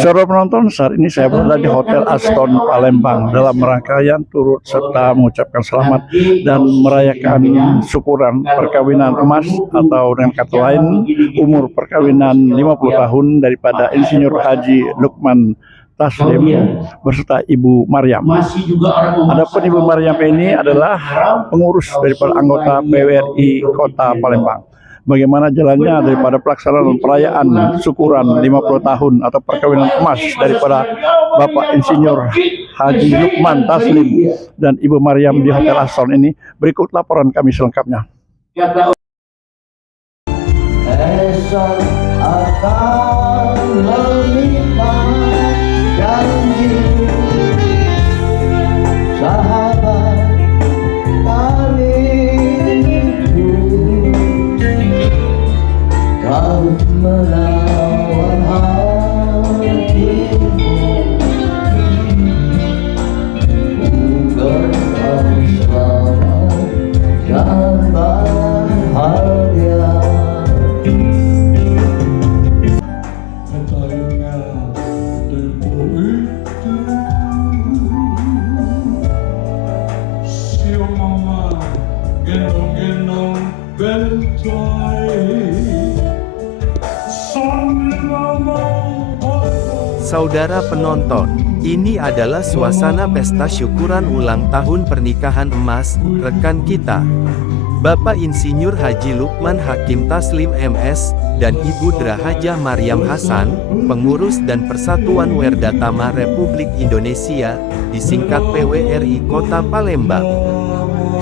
Saudara penonton, saat ini saya berada di Hotel Aston Palembang dalam rangkaian turut serta mengucapkan selamat dan merayakan syukuran perkawinan emas atau dengan kata lain umur perkawinan 50 tahun daripada Insinyur Haji Lukman Taslim beserta Ibu Maryam. Adapun Ibu Maryam ini adalah pengurus daripada anggota PWRI Kota Palembang. Bagaimana jalannya daripada pelaksanaan perayaan syukuran 50 tahun atau perkawinan emas daripada Bapak Insinyur Haji Lukman Taslim dan Ibu Maryam di Hotel Aston ini. Berikut laporan kami selengkapnya. Esok akan melimpah janji sahabat kaliku, kau melawan hatimu, bukan kau selamat dan bahagia. Saudara penonton, ini adalah suasana pesta syukuran ulang tahun pernikahan emas rekan kita, Bapak Insinyur Haji Lukman Hakim Taslim MS, dan Ibu Dra Hajah Maryam Hasan, pengurus dan Persatuan Werdatama Republik Indonesia, disingkat PWRI Kota Palembang.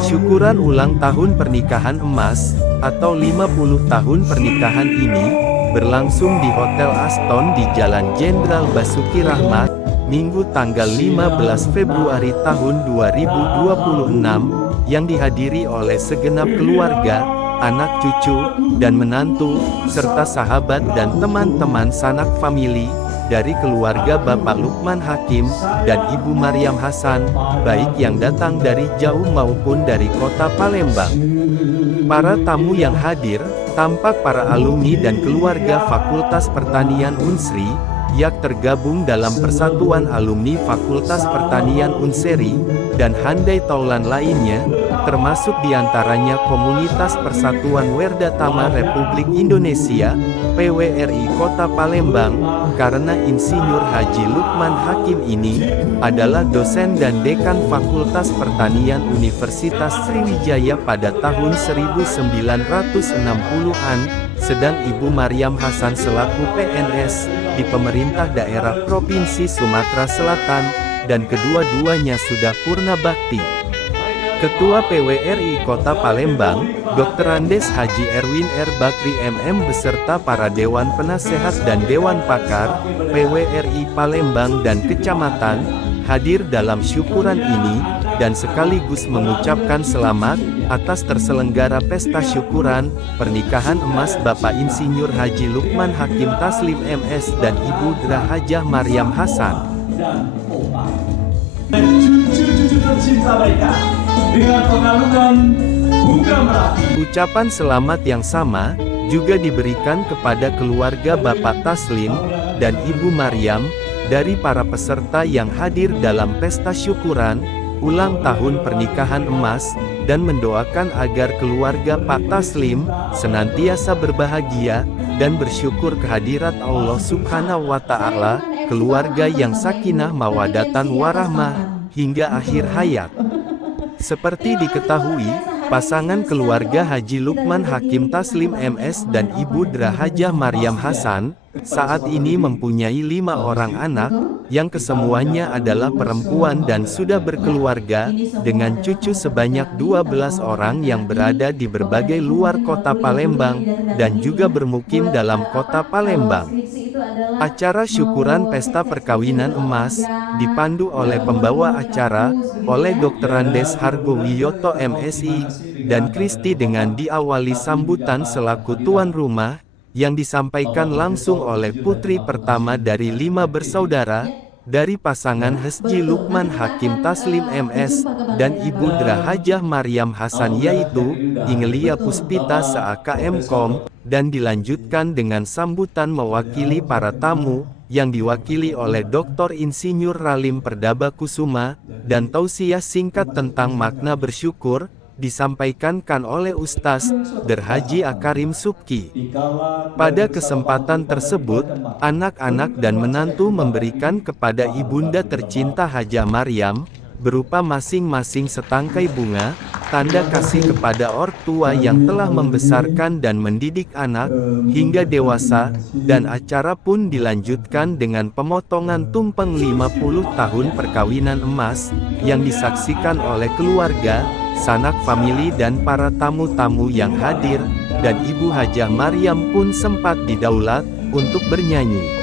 Syukuran ulang tahun pernikahan emas, atau 50 tahun pernikahan ini, berlangsung di Hotel Aston di Jalan Jenderal Basuki Rahmat, Minggu tanggal 15 Februari tahun 2026, yang dihadiri oleh segenap keluarga, anak cucu, dan menantu, serta sahabat dan teman-teman sanak famili, dari keluarga Bapak Lukman Hakim, dan Ibu Maryam Hasan, baik yang datang dari jauh maupun dari Kota Palembang. Para tamu yang hadir, tampak para alumni dan keluarga Fakultas Pertanian Unsri, yang tergabung dalam Persatuan Alumni Fakultas Pertanian Unseri, dan handai taulan lainnya, termasuk diantaranya Komunitas Persatuan Werdatama Republik Indonesia, PWRI Kota Palembang, karena Insinyur Haji Lukman Hakim ini adalah dosen dan dekan Fakultas Pertanian Universitas Sriwijaya pada tahun 1960-an, sedang Ibu Maryam Hasan selaku PNS di pemerintah daerah Provinsi Sumatera Selatan, dan kedua-duanya sudah purna bakti. Ketua PWRI Kota Palembang, Dr. Andes Haji Erwin R. Bakri MM beserta para Dewan Penasehat dan Dewan Pakar, PWRI Palembang dan Kecamatan, hadir dalam syukuran ini, dan sekaligus mengucapkan selamat atas terselenggara pesta syukuran pernikahan emas Bapak Insinyur Haji Lukman Hakim Taslim MS dan Ibu Dra Hajah Maryam Hasan. Cucu-cucu tercinta mereka dengan pengalungan bunga melati. Ucapan selamat yang sama juga diberikan kepada keluarga Bapak Taslim dan Ibu Maryam dari para peserta yang hadir dalam pesta syukuran ulang tahun pernikahan emas, dan mendoakan agar keluarga Pak Taslim senantiasa berbahagia dan bersyukur kehadirat Allah Subhanahu wa Ta'ala, keluarga yang sakinah mawadatan warahmah hingga akhir hayat. Seperti diketahui, pasangan keluarga Haji Lukman Hakim Taslim MS dan Ibu Dra Hajah Maryam Hasan saat ini mempunyai 5 orang anak, yang kesemuanya adalah perempuan dan sudah berkeluarga, dengan cucu sebanyak 12 orang yang berada di berbagai luar kota Palembang, dan juga bermukim dalam kota Palembang. Acara syukuran pesta perkawinan emas, dipandu oleh pembawa acara, oleh Dr. Andes Hargowiyoto MSI, dan Kristi dengan diawali sambutan selaku tuan rumah, yang disampaikan langsung oleh putri pertama dari 5 bersaudara, dari pasangan Hesji Lukman Hakim Taslim MS dan Ibu Dra Hajah Maryam Hasan yaitu Inglia Puspita SAKM Kom, dan dilanjutkan dengan sambutan mewakili para tamu yang diwakili oleh Dr. Insinyur Ralim Perdaba Kusuma, dan tausiah singkat tentang makna bersyukur disampaikan oleh Ustaz Dr. Haji Akarim Subki. Pada kesempatan tersebut, anak-anak dan menantu memberikan kepada ibunda tercinta Hajah Maryam, berupa masing-masing setangkai bunga, tanda kasih kepada ortua yang telah membesarkan dan mendidik anak, hingga dewasa, dan acara pun dilanjutkan dengan pemotongan tumpeng 50 tahun perkawinan emas, yang disaksikan oleh keluarga, sanak famili dan para tamu-tamu yang hadir, dan Ibu Hajah Maryam pun sempat didaulat untuk bernyanyi.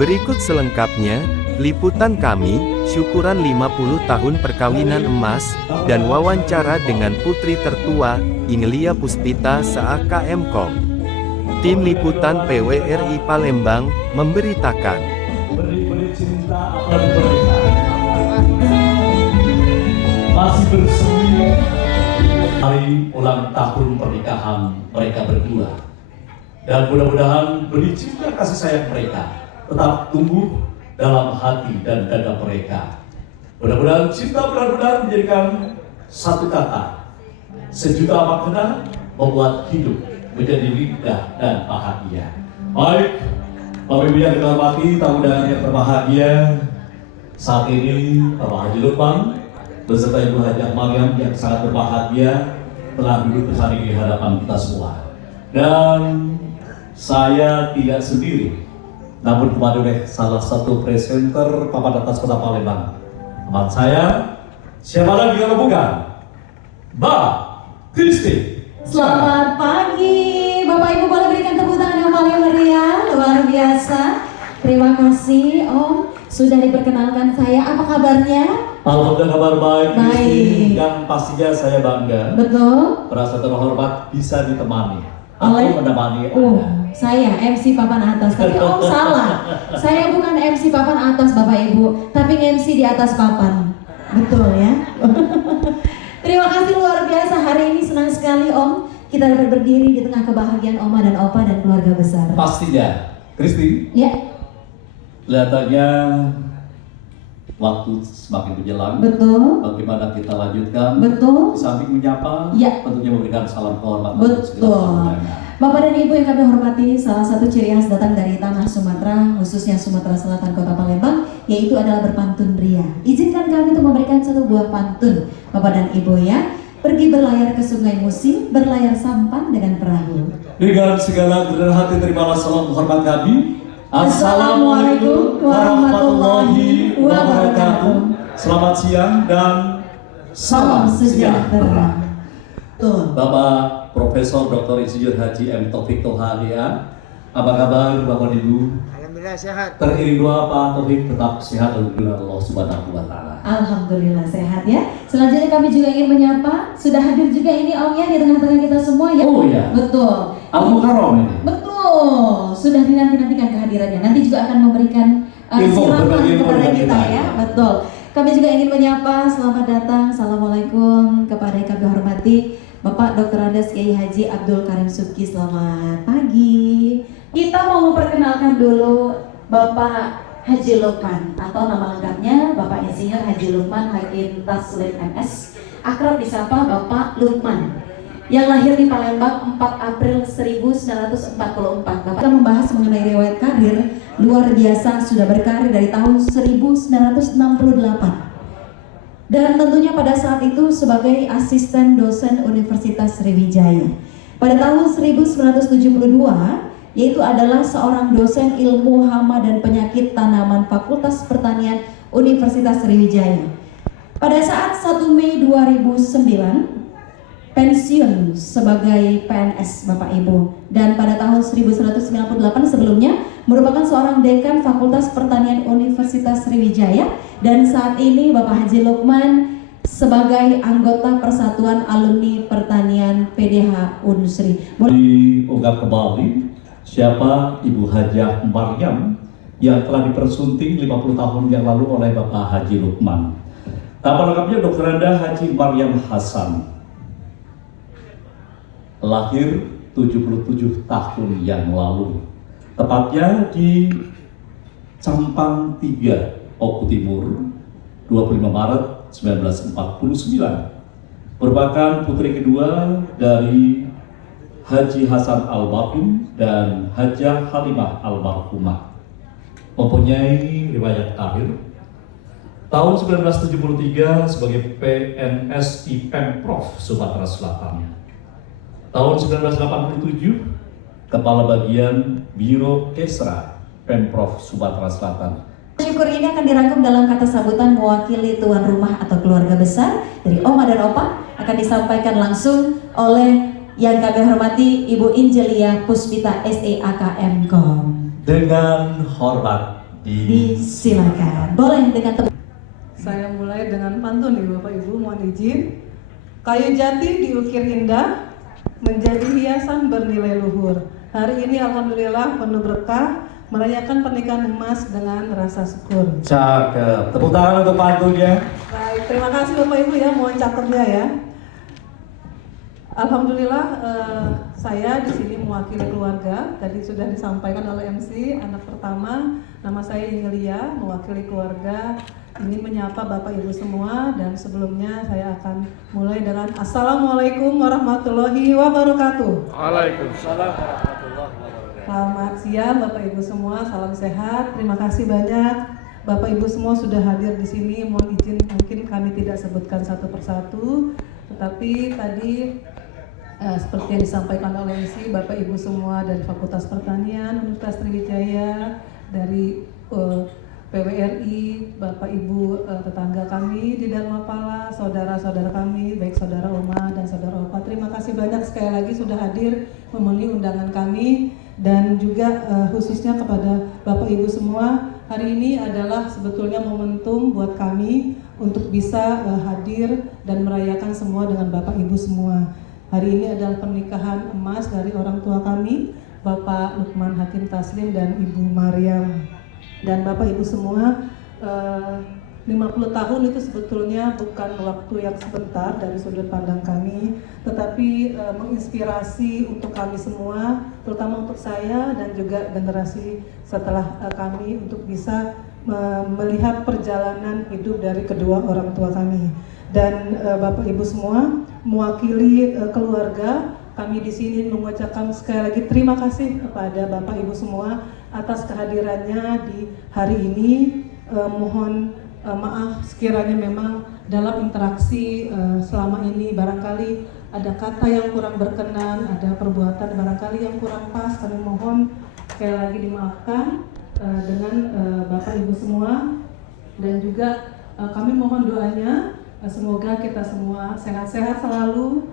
Berikut selengkapnya, liputan kami, syukuran 50 tahun perkawinan emas, dan wawancara dengan putri tertua, Inglia Puspita SAKM Kom. Tim Liputan PWRI Palembang, memberitakan. Masih bersemi hari ulang tahun pernikahan mereka berdua, dan mudah-mudahan benih cinta kasih sayang mereka tetap tumbuh dalam hati dan dada mereka. Mudah-mudahan cinta benar-benar menjadikan satu kata, sejuta makna, membuat hidup menjadi indah dan bahagia. Baik, Bapak Ibu yang dihormati, tamu undangan yang berbahagia, saat ini Bapak Haji Lukman beserta Ibu Hajah Maryam yang sangat berbahagia telah duduk bersama di hadapan kita semua. Dan saya tidak sendiri, namun ditemani oleh salah satu presenter papan atas Kota Palembang. Teman saya, siapa lagi kalau bukan Mbak Kristi. Selamat pagi, Bapak Ibu, boleh berikan tepuk tangan yang paling meriah, luar biasa. Terima kasih Om, sudah diperkenalkan saya. Apa kabarnya? Alhamdulillah kabar baik, Kristi. Baik. Yang pastinya saya bangga, Betul. merasa terhormat bisa ditemani Oleh? atau menemani Anda. Saya MC Papan Atas, tapi Om salah. Saya bukan MC Papan Atas Bapak Ibu, tapi MC di atas papan. Betul ya? Terima kasih luar biasa, hari ini senang sekali Om, kita dapat berdiri di tengah kebahagiaan Oma dan Opa dan keluarga besar. Pastinya, Kristi, Ya, kelihatannya waktu semakin berjalan. betul. Bagaimana kita lanjutkan? Betul. Di samping menyapa, Ya. tentunya memberikan salam kehormatan untuk segala Betul. tamu-tamu. Bapak dan Ibu yang kami hormati, salah satu ciri khas datang dari tanah Sumatera, khususnya Sumatera Selatan, Kota Palembang, yaitu adalah berpantun ria. Izinkan kami untuk memberikan satu buah pantun, Bapak dan Ibu ya. Pergi berlayar ke sungai Musi, berlayar sampan dengan perahu. Dengan segala kerendahan hati, terimalah salam hormat kami. Assalamualaikum warahmatullahi wabarakatuh. Selamat siang dan salam sejahtera. Tuh. Bapak Profesor Dr. Insinyur Haji M. Taufik Tohania, apa kabar Bapak Ibu? Alhamdulillah sehat. Teriring doa Pak Taufik tetap sehat dan diberi Allah Subhanahu wa Ta'ala. Alhamdulillah sehat ya. Selanjutnya kami juga ingin menyapa, sudah hadir juga ini Om ya di tengah-tengah kita semua ya. Oh iya. Betul. Al-Mukarram ini. Betul. Sudah dinanti-nantikan kehadirannya. Nanti juga akan memberikan Info, siraman berbagi info kepada dengan kita kita, ya. ya. Betul. Kami juga ingin menyapa, selamat datang, assalamualaikum kepada yang kami hormati Bapak Dr. Andes Kiai Haji Abdul Karim Subki. Selamat pagi. Kita mau memperkenalkan dulu Bapak Haji Lukman, atau nama lengkapnya Bapak Insinyur Haji Lukman Hakim Taslim MS, akrab disapa Bapak Lukman, yang lahir di Palembang 4 April 1944. Bapak kita membahas mengenai riwayat karir luar biasa, sudah berkarir dari tahun 1968. Dan tentunya pada saat itu sebagai asisten dosen Universitas Sriwijaya. Pada tahun 1972, yaitu adalah seorang dosen ilmu hama dan penyakit tanaman Fakultas Pertanian Universitas Sriwijaya. Pada saat 1 Mei 2009, pensiun sebagai PNS Bapak Ibu. Dan pada tahun 1998 sebelumnya merupakan seorang dekan Fakultas Pertanian Universitas Sriwijaya. Dan saat ini Bapak Haji Lukman sebagai anggota Persatuan Alumni Pertanian PDH Unsri. Diunggah kembali siapa Ibu Hajah Maryam yang telah dipersunting 50 tahun yang lalu oleh Bapak Haji Lukman. Nama lengkapnya Dr. Anda Haji Maryam Hasan. Lahir 77 tahun yang lalu. Tepatnya di Campang 3, Oku Timur, 25 Maret 1949. Merupakan putri kedua dari Haji Hasan Almarhum dan Hajah Halimah Almarhumah. Mempunyai riwayat karir. Tahun 1973 sebagai PNS di Pemprov Sumatera Selatan. Tahun 1987 Kepala Bagian Biro Kesra Pemprov Sumatera Selatan. Syukur ini akan dirangkum dalam kata sambutan mewakili tuan rumah atau keluarga besar dari Oma dan Opa, akan disampaikan langsung oleh yang kami hormati Ibu Injelia Puspita SEAKM Kom. Dengan hormat Disilakan. Boleh dengan teman. Saya mulai dengan pantun nih Bapak Ibu, mohon izin. Kayu jati diukir indah, menjadi hiasan bernilai luhur. Hari ini alhamdulillah penuh berkah, merayakan pernikahan emas dengan rasa syukur. Cakep. Tepuk tangan untuk pantunnya. Baik, terima kasih Bapak Ibu ya, mohon cakepnya ya. Alhamdulillah saya di sini mewakili keluarga. Tadi sudah disampaikan oleh MC, anak pertama, nama saya Ingelia, mewakili keluarga. Ini menyapa Bapak Ibu semua, dan sebelumnya saya akan mulai dengan Assalamualaikum warahmatullahi wabarakatuh. Waalaikumsalam warahmatullahi wabarakatuh. Selamat siang Bapak Ibu semua, salam sehat. Terima kasih banyak Bapak Ibu semua sudah hadir di sini. Mohon izin mungkin kami tidak sebutkan satu persatu, tetapi tadi seperti yang disampaikan oleh MC, Bapak Ibu semua dari Fakultas Pertanian Universitas Sriwijaya, dari PWRI, Bapak Ibu tetangga kami di Dharmapala, saudara-saudara kami, baik saudara Oma dan saudara Opa. Terima kasih banyak sekali lagi sudah hadir memenuhi undangan kami, dan juga khususnya kepada Bapak Ibu semua. Hari ini adalah sebetulnya momentum buat kami untuk bisa hadir dan merayakan semua dengan Bapak Ibu semua. Hari ini adalah pernikahan emas dari orang tua kami, Bapak Lukman Hakim Taslim dan Ibu Maryam. Dan Bapak Ibu semua, 50 tahun itu sebetulnya bukan waktu yang sebentar dari sudut pandang kami, tetapi menginspirasi untuk kami semua, terutama untuk saya dan juga generasi setelah kami, untuk bisa melihat perjalanan hidup dari kedua orang tua kami. Dan Bapak Ibu semua, mewakili keluarga, kami di sini mengucapkan sekali lagi terima kasih kepada Bapak Ibu semua atas kehadirannya di hari ini. Mohon maaf sekiranya memang dalam interaksi selama ini barangkali ada kata yang kurang berkenan, ada perbuatan barangkali yang kurang pas. Kami mohon sekali lagi dimaafkan dengan Bapak Ibu semua, dan juga kami mohon doanya semoga kita semua sehat-sehat selalu,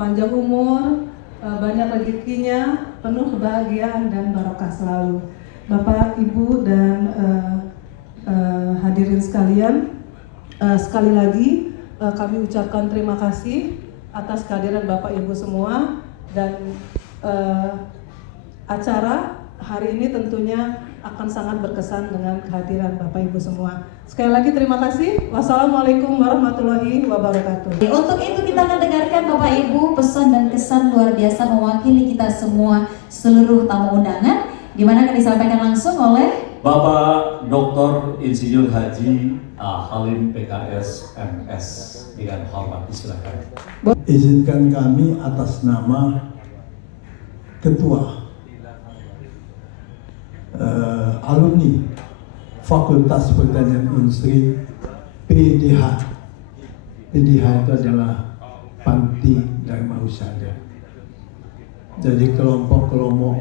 panjang umur, banyak rezekinya, penuh kebahagiaan dan barokah selalu. Bapak, Ibu, dan hadirin sekalian, sekali lagi kami ucapkan terima kasih atas kehadiran Bapak Ibu semua, dan acara hari ini tentunya akan sangat berkesan dengan kehadiran Bapak Ibu semua. Sekali lagi terima kasih. Wassalamualaikum warahmatullahi wabarakatuh. Untuk itu kita akan dengarkan Bapak Ibu pesan dan kesan luar biasa mewakili kita semua, seluruh tamu undangan, di mana akan disampaikan langsung oleh Bapak Dr. Insinyur Haji Halim PKS MS. Dengan hormat disilakan. Izinkan kami atas nama Ketua alumni Fakultas Pertanian Industri PDH. PDH itu adalah Panti Dharma Husada. Jadi kelompok-kelompok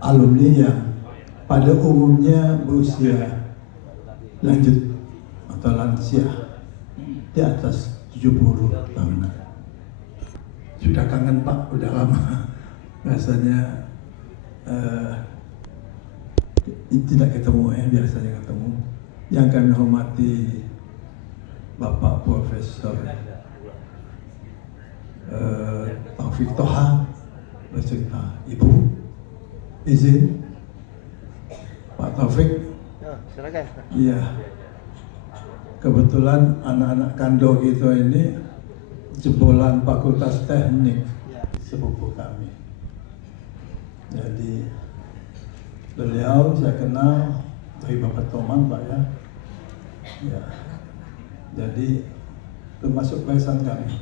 alumni yang pada umumnya berusia lanjut atau lansia di atas 70 tahun. Sudah kangen Pak, udah lama rasanya tidak ketemu biasanya ketemu. Yang kami hormati Bapak Profesor Taufik Toha beserta Ibu, izin Pak Taufik Iya. Kebetulan anak-anak Kando kita ini jebolan Fakultas Teknik sepupu kami. Jadi beliau saya kenal dari Bapak Toman, Pak ya. Ya. Jadi termasuk besan kami.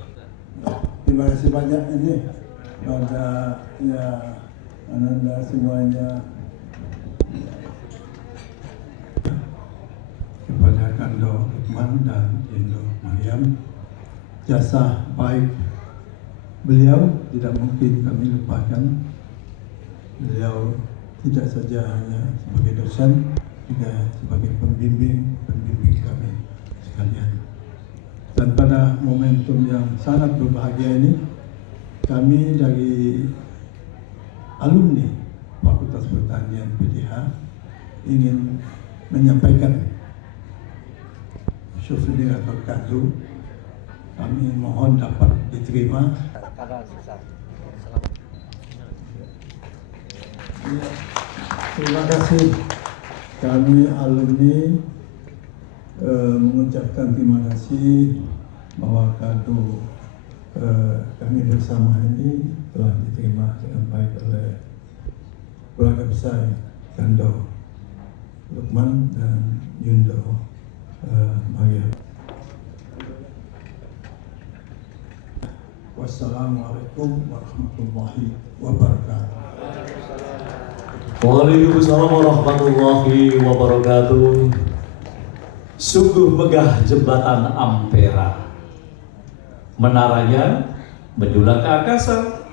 Terima kasih banyak ini pada ya Anda semuanya, kepada Kando Lukman dan Indo Mariam. Jasa baik beliau tidak mungkin kami lupakan. Beliau tidak saja hanya sebagai dosen, juga sebagai pembimbing kami sekalian. Dan pada momentum yang sangat berbahagia ini, kami dari alumni Fakultas Pertanian PTH ingin menyampaikan souvenir atau kado. Kami mohon dapat diterima. Ya, terima kasih. Kami alumni mengucapkan terima kasih bahwa kado kami bersama ini telah diterima dengan baik oleh keluarga besar Kando Lukman dan Yundo Maria. Wassalamualaikum warahmatullahi wabarakatuh. Waalaikumsalam warahmatullahi wabarakatuh. Sungguh megah jembatan Ampera. Menaranya menjulang ke angkasa.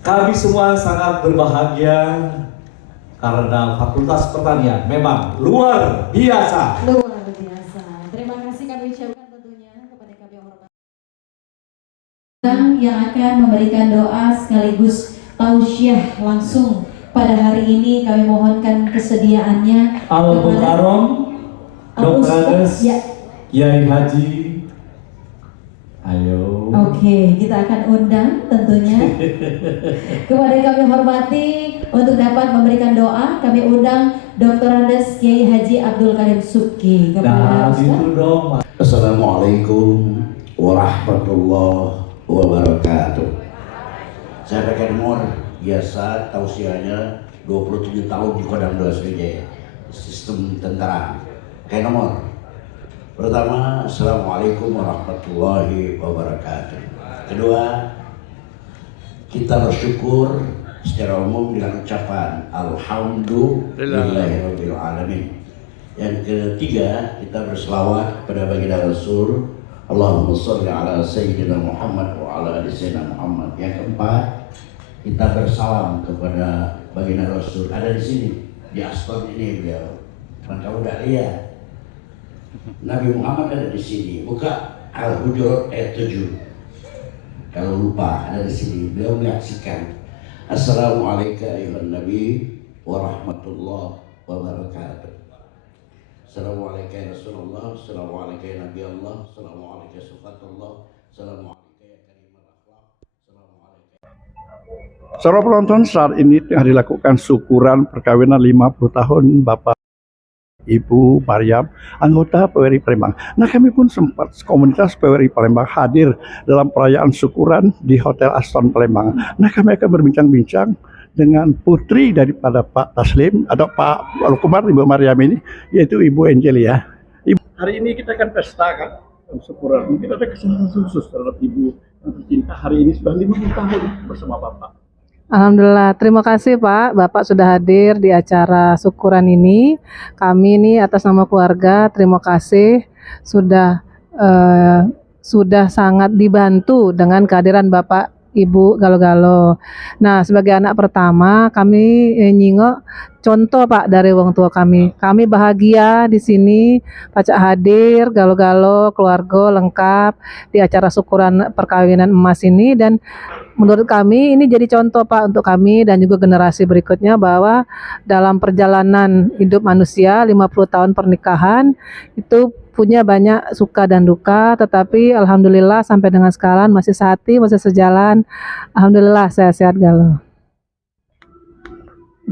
Kami semua sangat berbahagia karena Fakultas Pertanian memang luar biasa. Luar biasa. Terima kasih kami ucapkan tentunya kepada kami hormat yang akan memberikan doa sekaligus tausiah langsung pada hari ini. Kami mohonkan kesediaannya Al-Mukarram Dr. Ades ya. Yai Haji. Ayo. Oke, kita akan undang tentunya kepada kami hormati untuk dapat memberikan doa. Kami undang Dr. Ades Kiai Haji Abdul Karim Subki. Nah, itu dong. Assalamualaikum warahmatullahi wabarakatuh. Saya Pakai Nomor, biasa tausiahnya 27 tahun di Kodam 2 Sriwijaya, sistem tentara. Pakai Nomor. Pertama, Assalamualaikum warahmatullahi wabarakatuh. Kedua, kita bersyukur secara umum dengan ucapan Alhamdulillahirabbil alamin. Yang ketiga, kita berselawat kepada baginda Rasul, Allahumma sholli ala Sayyidina Muhammad wa ala ali Sayyidina Muhammad. Yang keempat, kita bersalam kepada baginda Rasul. Ada di sini, di Aston ini beliau. Maka udah lihat Nabi Muhammad ada di sini. Buka Al-Hujurat ayat 7. Kalau lupa ada di sini. Beliau menyaksikan. Assalamualaikum ayuhan Nabi warahmatullahi wabarakatuh. Assalamualaikum ya Rasulullah. Assalamualaikum ya Nabi Allah. Assalamualaikum ya Sufatullah. Assalamualaikum ya Karimul Akhlaq. Assalamualaikum. Saudara penonton, saat ini tengah dilakukan syukuran perkawinan 50 tahun Bapak Ibu Mariam, anggota PWRI Palembang. Nah, kami pun sempat komunitas PWRI Palembang hadir dalam perayaan syukuran di Hotel Aston Palembang. Nah, kami akan berbincang-bincang dengan putri daripada Pak Taslim atau Pak Lukman, Ibu Mariam ini, yaitu Ibu Angelia. Ibu, hari ini kita akan pesta kan, syukuran. Mungkin ada kesempatan khusus terhadap Ibu yang tercinta hari ini sudah 50 tahun bersama Bapak. Alhamdulillah, terima kasih Pak. Bapak sudah hadir di acara syukuran ini. Kami ini atas nama keluarga, terima kasih sudah sangat dibantu dengan kehadiran Bapak Ibu Galo-Galo. Nah, sebagai anak pertama, kami nyingok contoh Pak dari wong tua kami. Kami bahagia di sini, Pacak hadir, Galo-Galo, keluarga lengkap di acara syukuran perkawinan emas ini, dan menurut kami ini jadi contoh Pak untuk kami dan juga generasi berikutnya bahwa dalam perjalanan hidup manusia 50 tahun pernikahan itu punya banyak suka dan duka, tetapi alhamdulillah sampai dengan sekarang masih sehati, masih sejalan. Alhamdulillah sehat-sehat Galo.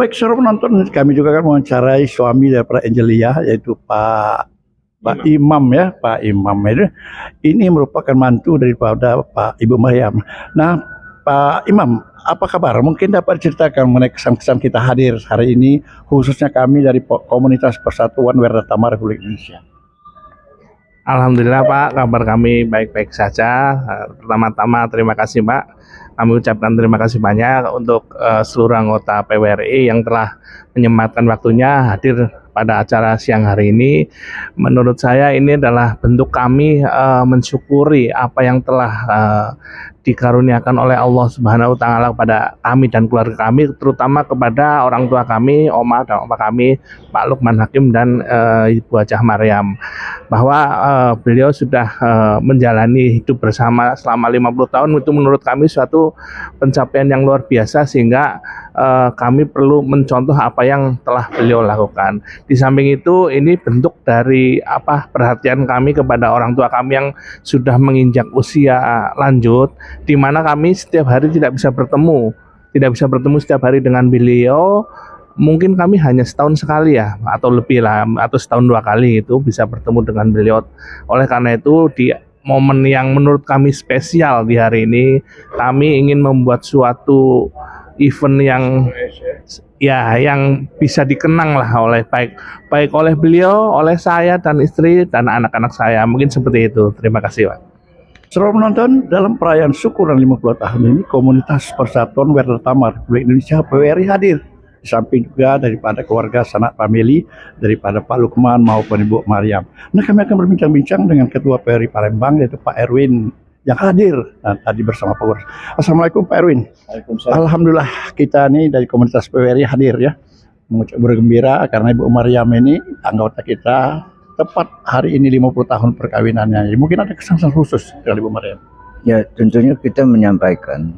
Baik, saudara penonton, kami juga kan mewawancarai suami daripada Angelia, yaitu Pak Imam ya, Pak Imam itu. Ini merupakan mantu daripada Pak Ibu Maryam. Nah, Pak Imam, apa kabar? Mungkin dapat diceritakan mengenai kesan-kesan kita hadir hari ini, khususnya kami dari Komunitas Persatuan Werdatama Republik Indonesia. Alhamdulillah Pak, kabar kami baik-baik saja. Pertama-tama terima kasih Pak. Kami ucapkan terima kasih banyak untuk seluruh anggota PWRI yang telah menyempatkan waktunya hadir pada acara siang hari ini. Menurut saya ini adalah bentuk kami mensyukuri apa yang telah dikaruniakan oleh Allah Subhanahu wa taala kepada kami dan keluarga kami, terutama kepada orang tua kami, oma dan opa kami, Pak Lukman Hakim dan Ibu Hajah Maryam, bahwa beliau sudah menjalani hidup bersama selama 50 tahun. Itu menurut kami suatu pencapaian yang luar biasa, sehingga kami perlu mencontoh apa yang telah beliau lakukan. Di samping itu, ini bentuk dari perhatian kami kepada orang tua kami yang sudah menginjak usia lanjut, di mana kami setiap hari tidak bisa bertemu setiap hari dengan beliau. Mungkin kami hanya setahun sekali ya, atau lebih lah, atau setahun 2 kali itu bisa bertemu dengan beliau. Oleh karena itu, di momen yang menurut kami spesial di hari ini, kami ingin membuat suatu event yang bisa dikenang lah oleh baik oleh beliau, oleh saya dan istri dan anak-anak saya. Mungkin seperti itu. Terima kasih Pak. Saudara penonton, dalam perayaan syukuran 50 tahun ini, Komunitas Persatuan Werdatama Republik Indonesia PWRI hadir. Di samping juga daripada keluarga sanak famili, daripada Pak Lukman maupun Ibu Maryam. Nah, kami akan berbincang-bincang dengan Ketua PWRI Palembang, yaitu Pak Erwin, yang hadir tadi bersama Pak Gubernur. Assalamualaikum Pak Erwin. Alhamdulillah kita nih dari Komunitas PWRI hadir ya. Bergembira karena Ibu Maryam ini anggota kita, tepat hari ini 50 tahun perkawinannya. Mungkin ada kesan-kesan khusus dari Ibu Maryam. Ya, tentunya kita menyampaikan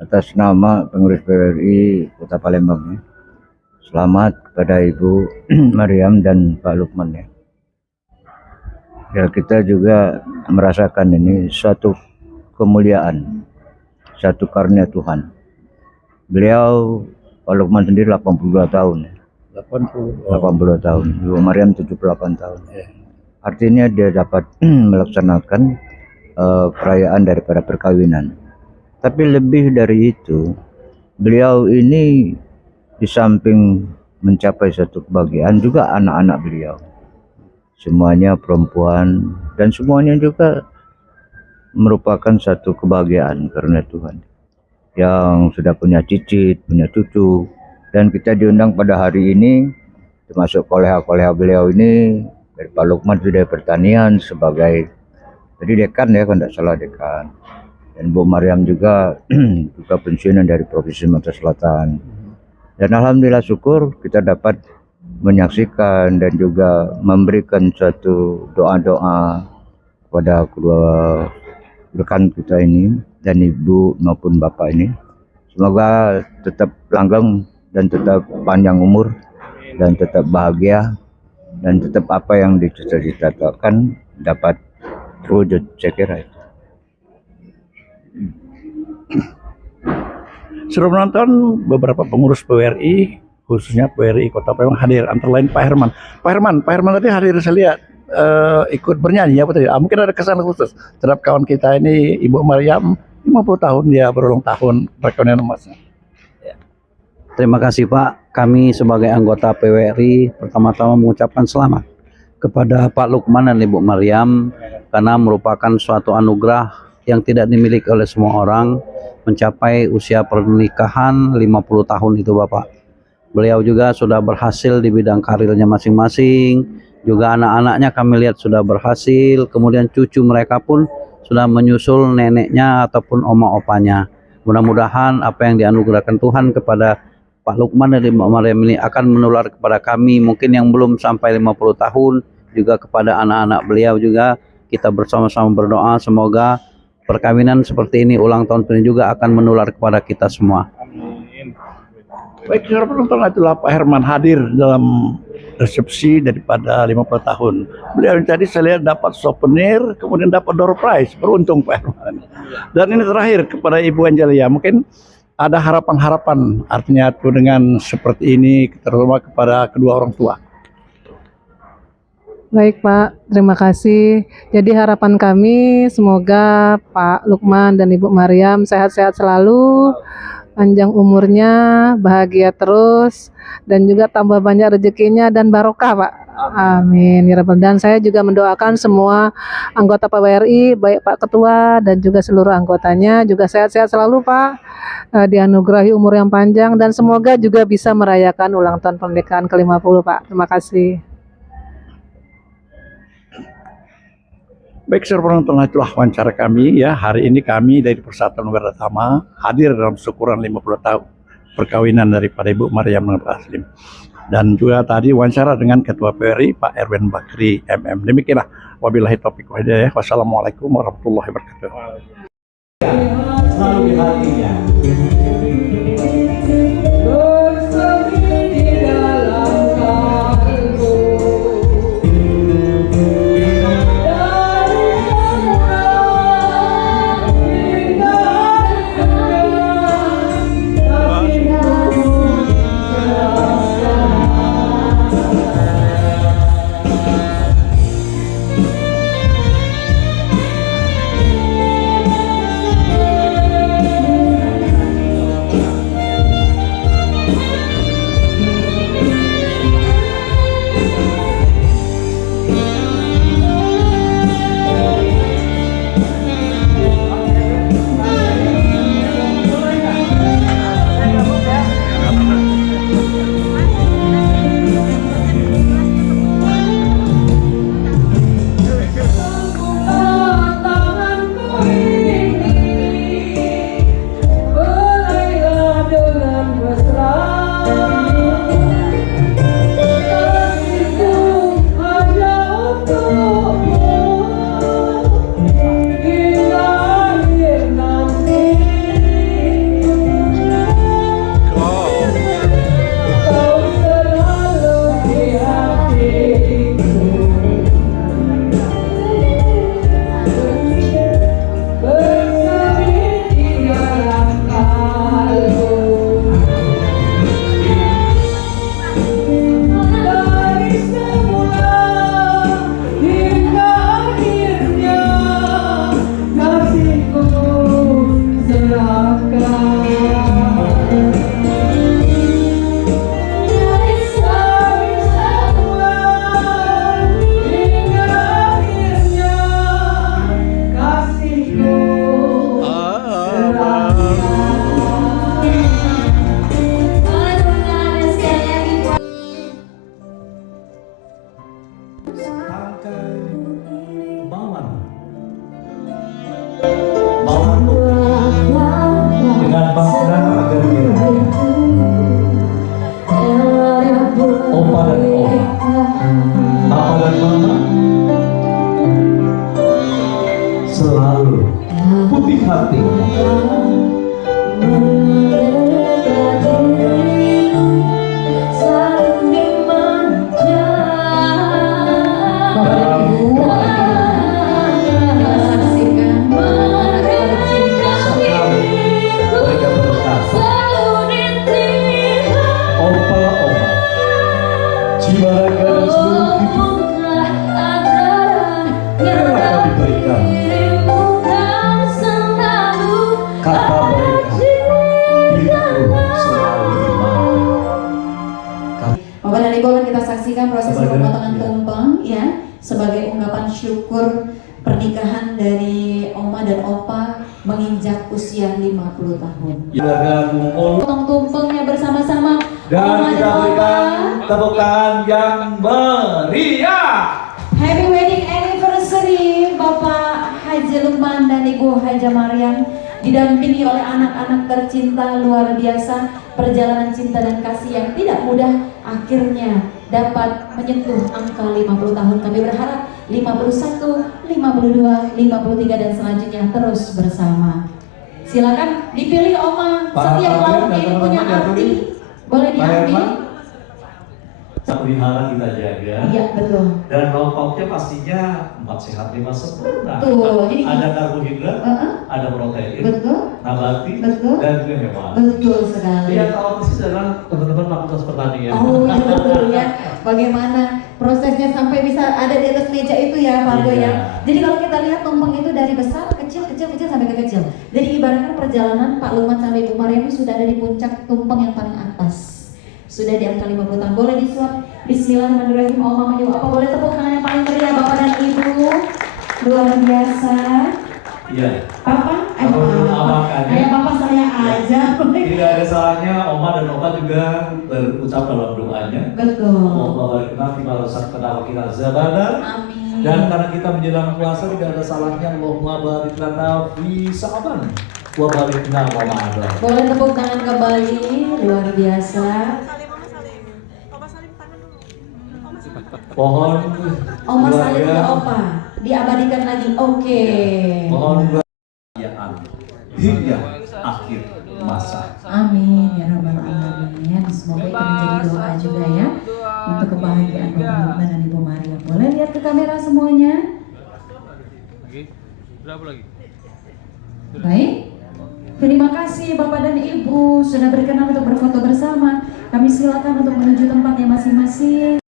atas nama pengurus PWRI Kota Palembang ya. Selamat kepada Ibu Maryam dan Pak Lukman ya. Ya, kita juga merasakan ini suatu kemuliaan, satu karunia Tuhan. Beliau, Pak Lukman sendiri 82 tahun ya. 80 tahun, Ibu Maryam 78 tahun. Artinya dia dapat melaksanakan perayaan daripada perkawinan. Tapi lebih dari itu, beliau ini di samping mencapai satu kebahagiaan, juga anak-anak beliau semuanya perempuan, dan semuanya juga merupakan satu kebahagiaan karena Tuhan yang sudah punya cicit, punya cucu. Dan kita diundang pada hari ini, termasuk koleha-koleha beliau ini, dari Pak Lukman sudah pertanian sebagai jadi dekan ya, kalau tidak salah dekan. Dan Bu Maryam juga juga pensiunan dari Provinsi Sumatera Selatan. Dan alhamdulillah syukur kita dapat menyaksikan dan juga memberikan suatu doa-doa kepada kedua rekan kita ini dan ibu maupun bapak ini. Semoga tetap langgeng dan tetap panjang umur dan tetap bahagia dan tetap apa yang dicita-citakan dapat terwujud, saya kira itu. Sudah menonton beberapa pengurus PWRI, khususnya PWRI Kota Palembang hadir, antara lain Pak Herman. Pak Herman tadi hadir, saya lihat ikut bernyanyi apa tadi? Mungkin ada kesan khusus terhadap kawan kita ini, Ibu Maryam, 50 tahun dia berulang tahun perkawinan emasnya. Terima kasih Pak. Kami sebagai anggota PWRI pertama-tama mengucapkan selamat kepada Pak Lukman dan Ibu Maryam karena merupakan suatu anugerah yang tidak dimiliki oleh semua orang, mencapai usia pernikahan 50 tahun itu Bapak. Beliau juga sudah berhasil di bidang karirnya masing-masing, juga anak-anaknya kami lihat sudah berhasil, kemudian cucu mereka pun sudah menyusul neneknya ataupun oma-opanya. Mudah-mudahan apa yang dianugerahkan Tuhan kepada Pak Lukman dan Ibu Maryam ini akan menular kepada kami, mungkin yang belum sampai 50 tahun, juga kepada anak-anak beliau juga. Kita bersama-sama berdoa semoga perkawinan seperti ini, ulang tahun ini juga akan menular kepada kita semua. Baik, saudara penonton, itulah Pak Herman hadir dalam resepsi daripada 50 tahun. Beliau tadi saya lihat dapat souvenir, kemudian dapat door prize. Beruntung Pak Herman. Dan ini terakhir kepada Ibu Angelia, mungkin ada harapan-harapan artinya itu dengan seperti ini terutama kepada kedua orang tua. Baik Pak, terima kasih. Jadi harapan kami semoga Pak Lukman dan Ibu Maryam sehat-sehat selalu, panjang umurnya, bahagia terus, dan juga tambah banyak rezekinya dan barokah Pak. Amin. Ya Rabbal. Dan saya juga mendoakan semua anggota PWRI, baik Pak Ketua dan juga seluruh anggotanya juga sehat-sehat selalu Pak, dianugerahi umur yang panjang dan semoga juga bisa merayakan ulang tahun pernikahan ke-50 Pak. Terima kasih. Baik, saudara penonton, itulah wawancara kami ya. Hari ini kami dari Persatuan Negara Tama hadir dalam syukuran 50 tahun perkawinan daripada Ibu Maryam dan Pak Taslim. Dan juga tadi wawancara dengan Ketua PWRI Pak Erwin Bakri MM. Demikianlah, wabillahi taufiq wal hidayah. Wassalamualaikum warahmatullahi wabarakatuh. Selalu di hatinya. Selalu putih hati. Bapak dan Ibu, akan kita saksikan prosesi pemotongan tumpeng ya sebagai ungkapan syukur pernikahan dari Oma dan Opa menginjak usia 50 tahun. Potong tumpengnya bersama-sama Dan Oma kita dan Opa. berikan tepuk tangan yang meriah. Happy wedding anniversary Bapak Haji Lukman dan Ibu Haja Maryam, didampingi oleh anak-anak tercinta. Luar biasa perjalanan cinta dan kasih yang tidak mudah akhirnya dapat menyentuh angka 50 tahun. Kami berharap 51, 52, 53 dan selanjutnya terus bersama. Silakan dipilih Oma. Setiap lauk ini punya arti. Boleh diambil. pelihara kita jaga. Iya, betul. Dan lauk-lauknya pastinya 4 sehat 5 sempurna. Tuh, jadi ada karbohidrat, ada protein, betul, nabati, betul, dan juga hewan. betul sekali. Yang tahu persis adalah teman-teman fakultas pertanian. Oh iya betul ya. Bagaimana prosesnya sampai bisa ada di atas meja itu ya Pak Argo ya. Jadi kalau kita lihat tumpeng itu dari besar, kecil sampai ke kecil. Jadi ibaratkan perjalanan Pak Lukman sampai Ibu Mariam itu sudah ada di puncak tumpeng yang paling atas. Sudah di angka 50 tahun. Boleh disuap Bismillahirrahmanirrahim. Oh mama ibu apa boleh tepuk tangan yang paling meriah Bapak dan Ibu. Luar biasa. Iya. Papa? Kayak Papa saya aja. Tidak ada salahnya Oma dan Opa juga berucap dalam doanya. Betul. Allahumma barik lana fima razaqtana wa qina azabannar. Amin. Dan karena kita menjelang puasa tidak ada salahnya Allahumma barik lana fi Sya'ban wa barik lana wa ma'adha. Boleh tepuk tangan kembali. Luar biasa. Pohon Oma salim ke Opa. Diabadikan lagi. Oke. Mohon kebahagiaan hingga akhir masa. Amin ya rabbal alamin. Semoga itu menjadi doa juga ya untuk kebahagiaan Bapak Lukman dan Ibu Maria. Boleh lihat ke kamera semuanya? Berapa lagi? Baik. Terima kasih Bapak dan Ibu sudah berkenan untuk berfoto bersama. Kami silakan untuk menuju tempatnya masing-masing.